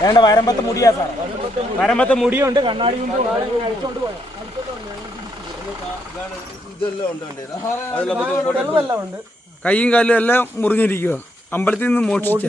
വേണ്ട വരമ്പത്ത് മുടിയാ സാർ വരമ്പത്ത് മുടിയുണ്ട് കണ്ണാടി കയ്യും കാലും എല്ലാം മുറിഞ്ഞിരിക്കുക അമ്പലത്തിൽ നിന്ന് മോഷിച്ചു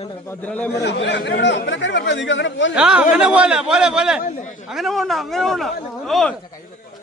അങ്ങനെ പോലെ പോലെ അങ്ങനെ പോണ്ട അങ്ങനെ പോണ്ട ഓ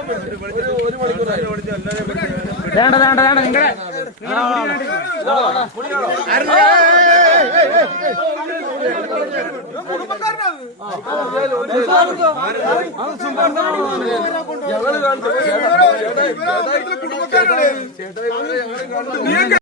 தேண்ட தேண்ட தேண்ட நீங்க குடும்பக்காரன்